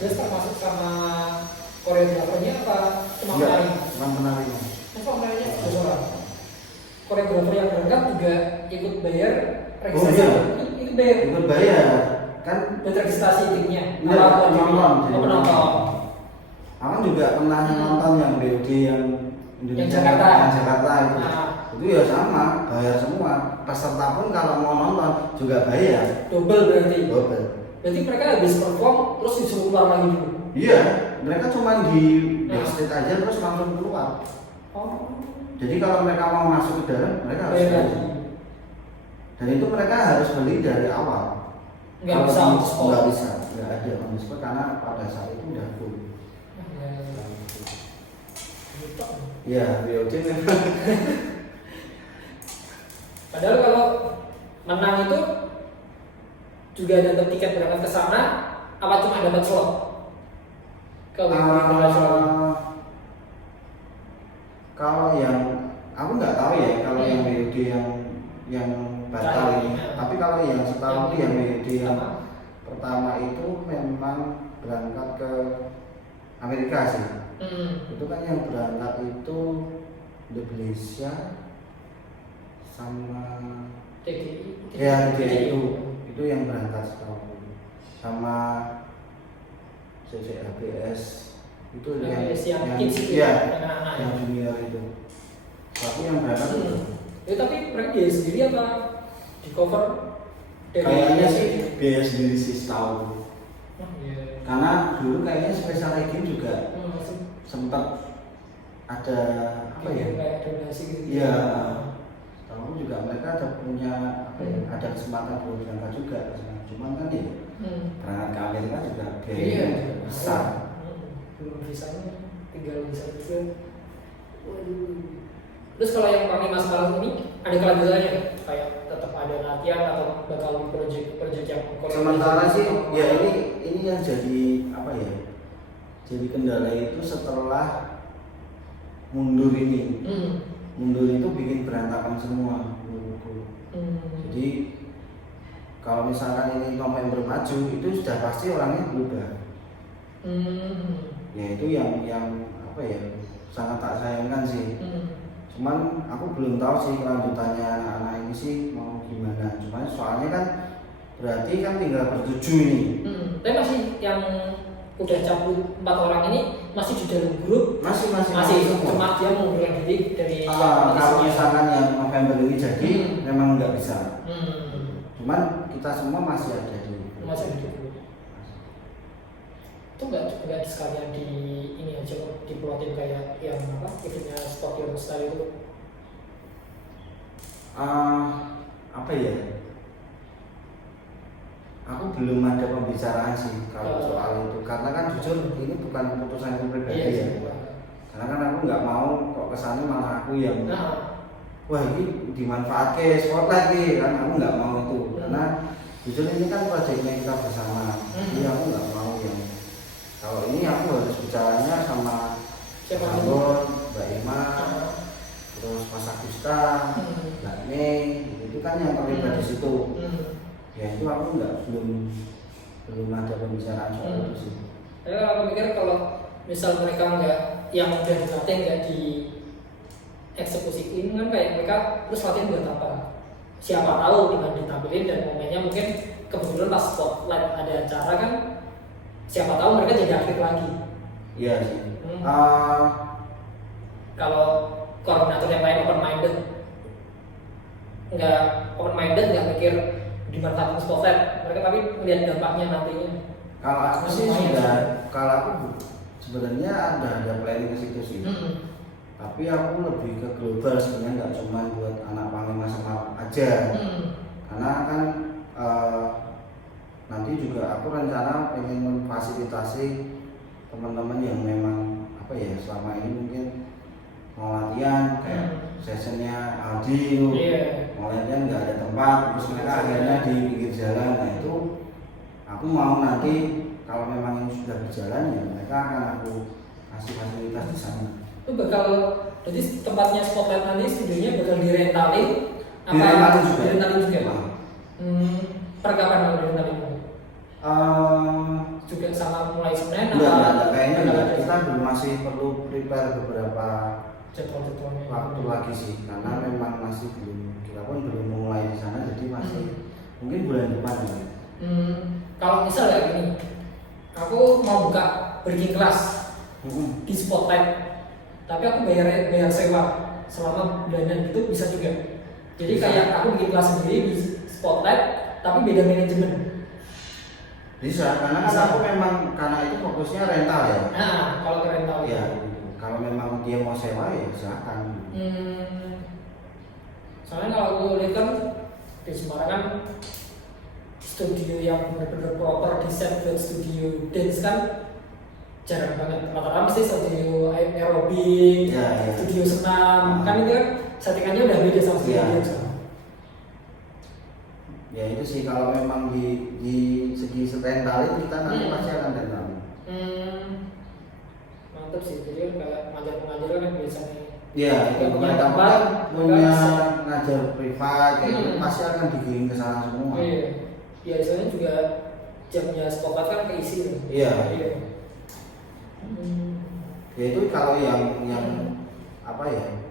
11 termasuk sama koreografernya apa cuma penari? Cuma penari. Masa penarinya 11 orang? Koreografer yang berangkat juga ikut bayar registrasi? Oh, iya. Ikut bayar kan buat registrasi timnya? Iya, penonton. Penonton. Aku juga pernah nonton yang BOD yang Indonesia, yang Jakarta itu. Itu ya sama, bayar semua. Peserta pun kalau mau nonton juga bayar. Double berarti. Berarti mereka habis perform terus disuruh keluar lagi dulu. Iya, mereka cuma di backstage aja terus langsung keluar. Jadi kalau mereka mau masuk ke dalam, mereka harus beli. Dan itu mereka harus beli dari awal. Nggak bisa, nggak ada on spot karena pada saat itu udah full. Ya, BOD memang. Padahal kalau menang itu juga dapat tiket berangkat ke sana, apa cuma dapat slot? Kalau yang aku nggak tahu ya, kalau yang BOD yang batal ini. Tapi kalau yang setahu itu yang BOD yang pertama itu memang berangkat ke Amerika sih. Itu kan yang berangkat itu Indonesia sama DKI itu yang berangkat setahu, sama CCRBS itu yang junior itu. Tapi yang berangkat itu. Tapi mereka biaya sendiri apa di cover? Kayaknya sih biaya sendiri sih setahu. Karena dulu kayaknya Special Agent juga sempat ada apa ya? Kayak donasi gitu. Iya. Tahu juga mereka ada punya ada kesempatan buat berangkat juga. Cuman kan ya berangkat ke Amerika juga biaya besar. Belum bisa tinggal bisa juga. Terus kalau yang kami Mas Malang ini ada kelanjutannya kayak tetap ada latihan atau bakal project yang sementara sih ya ini yang jadi apa ya, jadi kendala itu setelah mundur ini. Mundur itu bikin berantakan semua menurutku. Jadi kalau misalkan ini November maju itu sudah pasti orangnya berubah. Ya itu yang apa ya, sangat tak sayangkan sih. Cuman aku belum tahu sih kelanjutannya anak-anak ini sih mau gimana. Cuman soalnya kan berarti kan tinggal bertujuh ini. Tapi masih yang udah cabut 4 orang ini masih di dalam grup? Masih cuma dia mengundurkan diri dari kalau misalkan yang November ini jadi memang nggak bisa. Cuman kita semua masih ada di grup. Itu nggak sekalian di ini aja kok, diplotin kayak yang apa eventnya Sport Your Style itu. Apa ya? Aku belum ada pembicaraan sih kalau soal itu, karena kan jujur ini bukan keputusan pribadi ya. Karena kan aku nggak mau kok kesannya malah aku yang wah ini dimanfaatkan sport lagi kan, aku nggak mau itu. Karena jujur ini kan proyeknya kita bersama, jadi aku nggak mau yang Kalau ini aku harus bicaranya sama Siapa Mas itu? Ambon, Mbak Ima, Ah. terus Mas Agusta, Mbak Mei, itu kan yang terlibat di situ. Ya itu aku belum ada pembicaraan soal itu sih. Tapi kalau aku mikir kalau misal mereka nggak yang udah dilatih nggak di eksekusiin kan kayak mereka terus latihan buat apa? Siapa tahu dengan ditampilin dan momennya mungkin kebetulan pas spotlight ada acara kan, siapa tahu mereka jadi aktif lagi. Iya sih. Kalau koordinator yang lain open minded nggak mikir dimanfaatkan spotlight, mereka tapi melihat dampaknya nantinya. Kalau aku sih kalau aku sebenarnya ada planning ke situ sih. Tapi aku lebih ke global sebenarnya, nggak cuma buat anak Panglima sama aja. Karena kan nanti juga aku rencana pengen memfasilitasi teman-teman yang memang apa ya selama ini mungkin mau latihan kayak sessionnya Aldi itu, mau latihan nggak ada tempat, terus mereka akhirnya di pinggir jalan. Nah itu aku mau nanti kalau memang ini sudah berjalan ya mereka akan aku kasih fasilitas di sana. Itu bakal jadi tempatnya spotlight nanti studionya bakal direntalin Direntalin juga. Per kapan mau direntalin? Juga sama mulai Senin enggak, kayaknya enggak. Kita masih perlu prepare beberapa jadwal-jadwalnya waktu lagi sih, karena memang masih kita pun belum mulai di sana, jadi masih mungkin bulan depan ya. Kalau misal kayak gini, aku mau buka breaking class di spotlight, tapi aku bayar sewa selama bulanan itu bisa juga. Jadi kayak aku bikin kelas sendiri di spotlight, tapi beda manajemen. Bisa, karena kan aku memang karena itu fokusnya rental ya. Nah, kalau ke rental ya, kalau memang dia mau sewa ya silakan. Soalnya kalau aku lihat kan di Semarang kan studio yang benar-benar proper desain buat studio dance kan jarang banget. Rata-rata mesti studio aerobik, studio senam, kan itu kan settingannya udah beda sama studio dance. Ya itu sih kalau memang di segi rentalin kita nanti pasti akan rentalin. Mantap sih, jadi kayak pengajar-pengajar kan biasanya. Iya, itu mereka kan punya ngajar privat kayak gitu pasti akan digiring ke sana semua. Iya, ya di sana juga jamnya spotlight kan keisi loh. Iya. Ya itu kalau yang apa ya?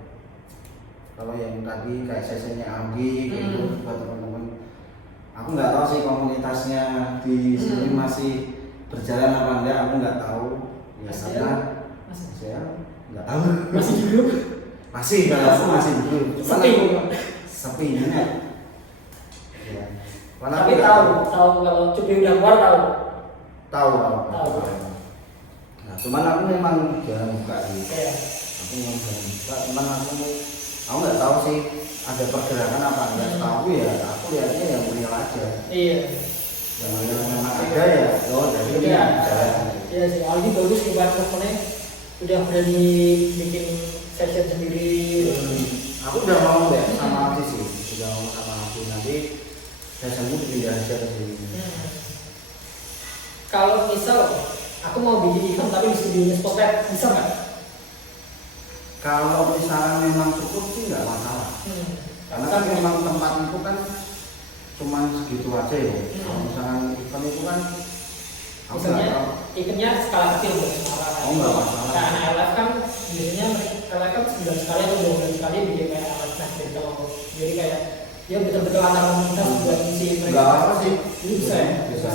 Kalau yang tadi kayak sesinya Anggi gitu buat teman-teman. Aku nggak tahu sih komunitasnya di sini masih berjalan apa enggak, aku nggak tahu. Ya karena saya nggak tahu. Masih di grup? Masih, kalau aku masih di grup. Sepi banget. Ya. Tapi tahu kalau Cupi udah keluar tahu. Nah, cuman aku memang jarang buka sih. Aku memang jarang buka, cuman aku nggak tahu sih ada pergerakan apa enggak. Tahu ya, aku lihatnya yang real aja. Iya. Yang real memang ada ya. Dari ini jalan. Iya sih, Aldi bagus sih platformnya. Udah berani bikin session sendiri. Aku udah mau deh sama Aldi sih. Udah mau sama Aldi nanti sessionnya dipindah aja ke sini. Kalau misal aku mau bikin event tapi di studionya spotlight, bisa nggak? Kalau misalnya memang cukup sih nggak masalah. Karena kan memang tempat itu kan cuma segitu aja ya. Kalau misalnya event itu kan eventnya skala kecil buat Semarang. Oh nggak masalah. Karena LF kan biasanya LF kan 9 sekali atau 12 sekali bikin kayak LF gitu. Jadi kayak dia betul-betul antar komunitas buat ngisi mereka. Nggak apa sih. Itu bisa ya? Bisa.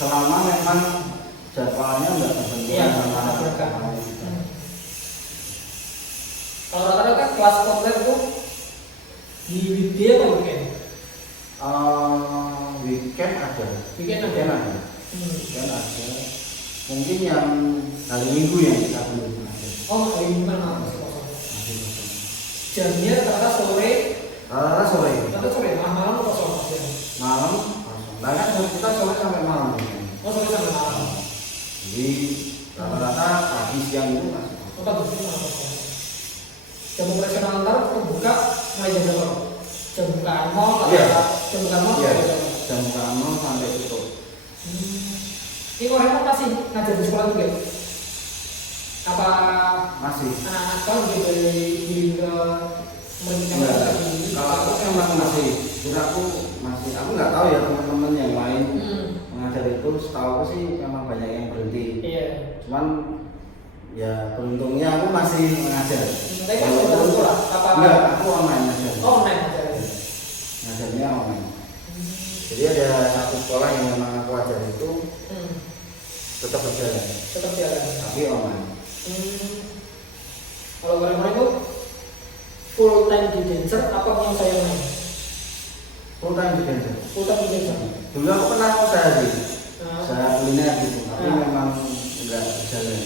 Selama memang jadwalnya nggak terbentuk sama kalau rata-rata kelas spotlight itu di weekday atau weekend? Weekend ada. Weekend ada. Mungkin yang hari Minggu yang kita belum ada. Oh, hari Minggu kan masih kosong. Jamnya rata-rata sore. Rata-rata sore. Malam kosong. Malam kosong. Nah kan kita sore sampai malam. Oh, sore sampai malam. Jadi rata-rata pagi siang itu masih kosong. Pagi siang kosong. Jam operasional ntar terbuka mulai jam berapa? Jam bukaan mall atau jam bukaan mall? Jam bukaan mall sampai tutup. Ini Korea masih ngajar di sekolah juga? Apa Masih. anak-anak sekolah juga dari ke mereka Enggak. Kalau aku memang masih, aku masih, aku nggak tahu ya teman-teman yang lain mengajar itu. Setahu aku sih memang banyak yang berhenti. Iya. Cuman ya beruntungnya aku masih mengajar. Tapi kan sudah ke sekolah? Apa? Enggak, aku online aja. Oh, online aja. Ngajarnya online. Jadi ada satu sekolah yang memang aku ajar itu tetap berjalan, Tetap jalan. tapi online. Kalau kemarin itu full time di dancer apa penyelesaian lain? Full time di dancer. Full time di dancer. Dulu aku pernah usaha sih, usaha kuliner gitu, tapi Ah. memang enggak berjalan.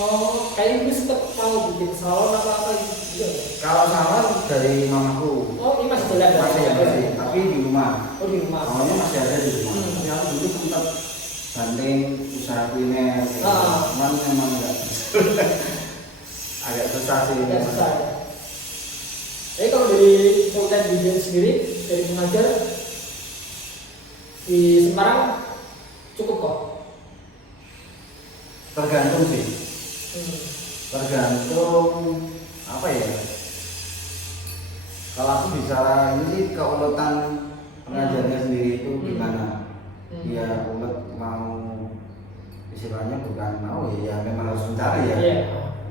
Oh, kayaknya gue sempet mau bikin salon apa gitu. Kalau salon dari mamaku, Oh, ini masih jalan. masih, tapi di rumah. Oh, di rumah. Awalnya masih ada di rumah. Tapi aku dulu sempat banding usaha kuliner, gitu. Cuman memang enggak agak susah sih. Agak susah ya. Jadi kalau dari full time di dance sendiri dari mengajar di Semarang cukup kok. Tergantung sih. Tergantung apa ya? Kalau aku bicara ini sih keuletan pengajarnya sendiri itu gimana? Dia ulet mau istilahnya bukan mau ya memang harus mencari ya. Iya.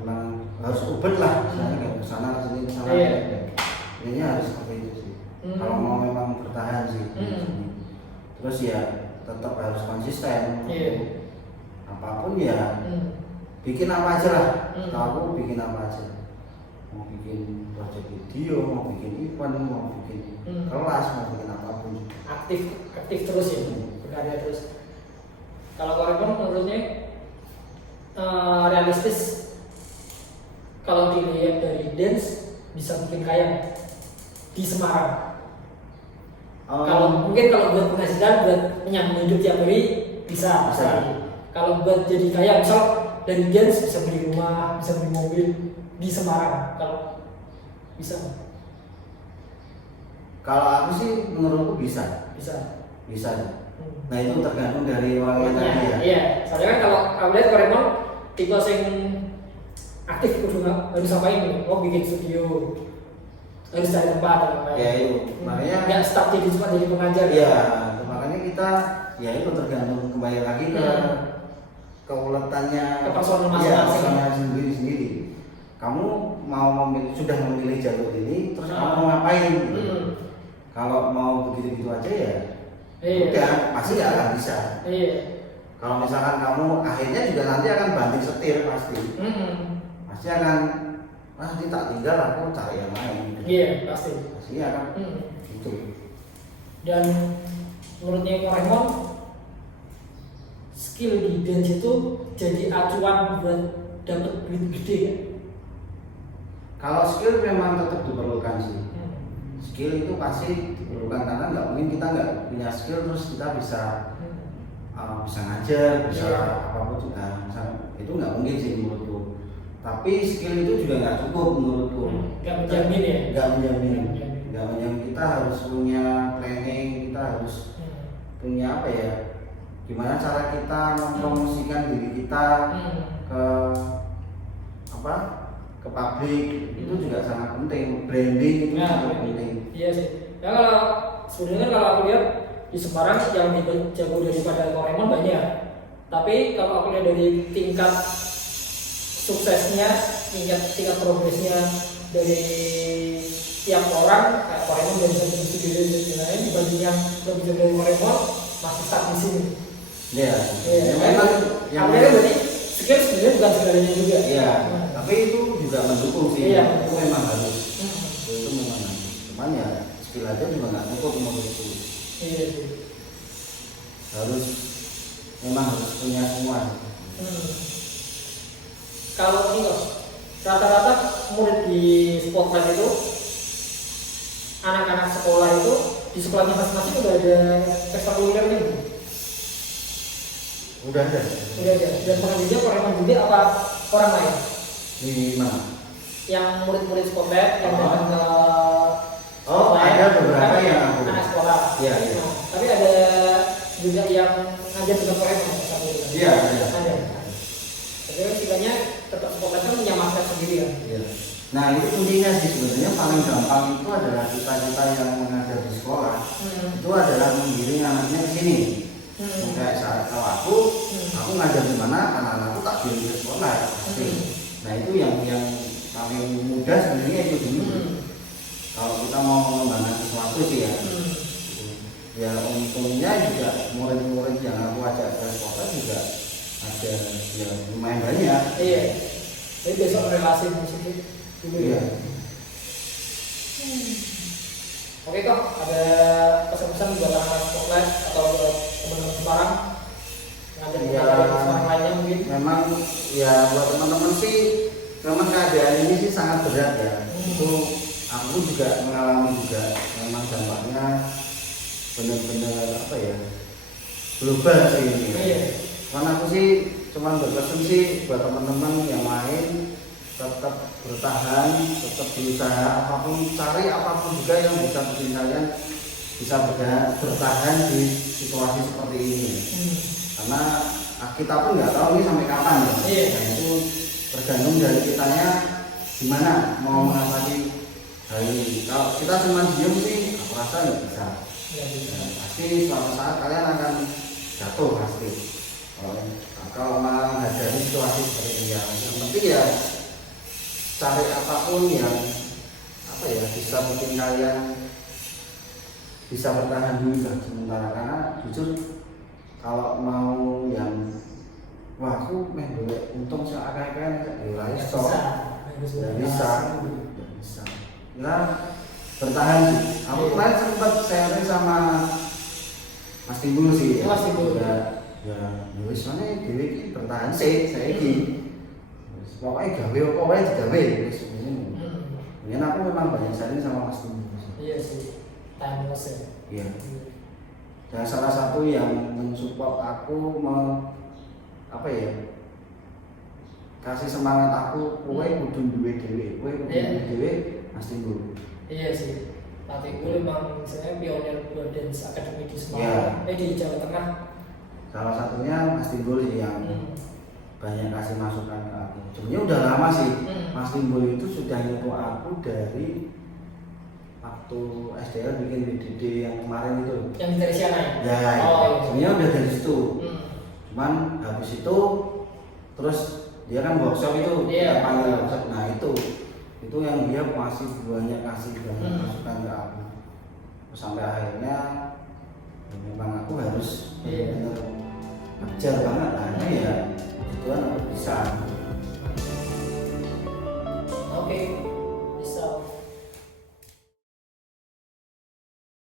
Memang harus ubet lah, misalnya kayak kesana kesini kesana. Iya. Ini harus seperti itu sih. Kalau mau memang bertahan sih. Terus ya tetap harus konsisten. Iya. Apapun ya. Bikin apa aja lah, aku bikin apa aja, mau bikin project video, mau bikin event, mau bikin kelas, mau bikin apapun. Aktif terus ya, berkarya terus. Kalau Korekon menurutnya realistis kalau dilihat dari dance bisa bikin kaya di Semarang. Kalau mungkin kalau buat penghasilan buat menyambung hidup tiap hari bisa. Kalau buat jadi kaya misal dari dance bisa beli rumah, bisa beli mobil di Semarang, kalau bisa. Kalau aku sih menurutku bisa. Nah itu tergantung dari orang yang tadi ya. Iya, soalnya kan kalau aku lihat Korekon tipe yang aktif kudu harus apa ini? Oh bikin studio, harus cari tempat atau apa? Ya itu, makanya nggak start jadi cuma jadi pengajar. Iya, makanya kita ya itu tergantung kembali lagi ke keuletannya, ke personal ya, masing-masing. personal sendiri. Kamu sudah memilih jalur ini, terus kamu mau ngapain? Kalau mau begitu-begitu aja ya, udah pasti nggak akan bisa. Iya. Kalau misalkan kamu akhirnya juga nanti akan banting setir pasti, pasti akan nanti tak tinggal aku cari yang lain. Iya pasti. Pasti akan gitu. Dan menurutnya Korekon skill di dance itu jadi acuan buat dapat duit gede kan? Kalau skill memang tetap diperlukan sih. Skill itu pasti diperlukan karena nggak mungkin kita nggak punya skill terus kita bisa ngajar, bisa apapun juga. Itu nggak mungkin sih menurutku. Tapi skill itu juga nggak cukup menurutku. Nggak menjamin ya? Nggak menjamin. Kita harus punya training, kita harus punya apa ya? Gimana cara kita mempromosikan diri kita ke ke publik itu juga sangat penting. Branding itu sangat penting. Iya sih. Ya kalau sebenarnya kalau aku lihat di Semarang yang lebih jago daripada Korekon banyak. Tapi kalau aku lihat dari tingkat suksesnya, tingkat progresnya dari tiap orang, kayak Korekon dari satu studio dan lain dibanding yang lebih jago dari Korekon masih stuck di sini. Iya. Memang yang berarti skill sebenarnya bukan segalanya juga. Iya. Tapi itu juga mendukung sih. Iya. Itu memang harus. Itu memang harus. Cuman ya skill aja juga nggak cukup menurutku. Iya. Memang harus punya semua. Kalau ini loh, rata-rata murid di Spotlight itu anak-anak sekolah itu di sekolahnya masing-masing udah ada ekstrakurikulernya. Udah ada. Dan pengajarnya Korekon juga apa orang lain? Di mana? Yang murid-murid Spotlight yang datang ke ada beberapa yang aku. anak sekolah. Iya. Nah, tapi ada juga yang ngajar dengan Korekon. Iya, ada. Ada. Jadi istilahnya tetap spotlight kan punya market sendiri ya. Iya. Nah itu kuncinya sih sebenarnya paling gampang itu adalah kita yang mengajar di sekolah itu adalah menggiring anaknya ke sini. Kayak saat kalau aku ngajar di mana anak-anakku tak giring ke sekolah. Nah itu yang paling mudah sebenarnya itu dulu. Kalau kita mau mengembangkan sesuatu sih ya. Ya untungnya juga murid-murid yang aku ajak ke sekolah juga ada yang lumayan banyak. Iya. Jadi besok relasi di situ dulu ya. Oke kok, ada pesan-pesan buat anak spotlight atau buat teman-teman Semarang? Ngajak Semarang lainnya mungkin? Memang ya buat teman-teman sih, memang keadaan ini sih sangat berat ya. Itu aku juga mengalami juga. Memang dampaknya benar-benar apa ya, global sih ini. Iya. Karena aku sih cuman berpesan sih buat teman-teman yang lain tetap bertahan, tetap berusaha apapun, cari apapun juga yang bisa bikin kalian bisa bertahan di situasi seperti ini. Karena kita pun nggak tahu ini sampai kapan ya. Iya. Nah, itu tergantung dari kitanya gimana mau mengatasi hal ini. Kalau kita cuma diem sih, aku rasa nggak bisa. Nah, pasti suatu saat kalian akan jatuh pasti. Kalau menghadapi situasi seperti ini, yang penting ya cari apapun yang apa ya bisa bikin kalian bisa bertahan dulu sementara. Karena jujur kalau mau yang wah aku main boleh untung seakan-akan nggak bisa. Nah bertahan sih. Aku kemarin sempat sharing sama Mas Timbul sih. Mas Timbul. Ya wis mana dhewe iki bertahan sih saiki. Pokoknya gawe apa wae digawe wis ngene. Yen aku memang banyak sharing sama Mas Timbul. Iya sih. Timeless ya. Iya. Dan salah satu yang mensupport aku apa ya? Kasih semangat aku, kowe kudu duwe dhewe, kowe kudu duwe dhewe Mas Timbul. Iya sih. Pak Timbul memang saya pionir buat dance academy di Semarang, di Jawa Tengah. Salah satunya Mas Timbul sih yang banyak kasih masukan ke aku. Sebenarnya udah lama sih. Mas Timbul itu sudah nyuruh aku dari waktu SDL bikin BDD yang kemarin itu. Yang dari Siana ya? Ya, sebenarnya udah dari situ. Cuman habis itu terus dia kan workshop itu, panggil workshop. Nah itu yang dia masih banyak kasih banyak masukan ke aku. Sampai akhirnya memang aku harus benar-benar ngejar banget, akhirnya ya itu kan aku bisa.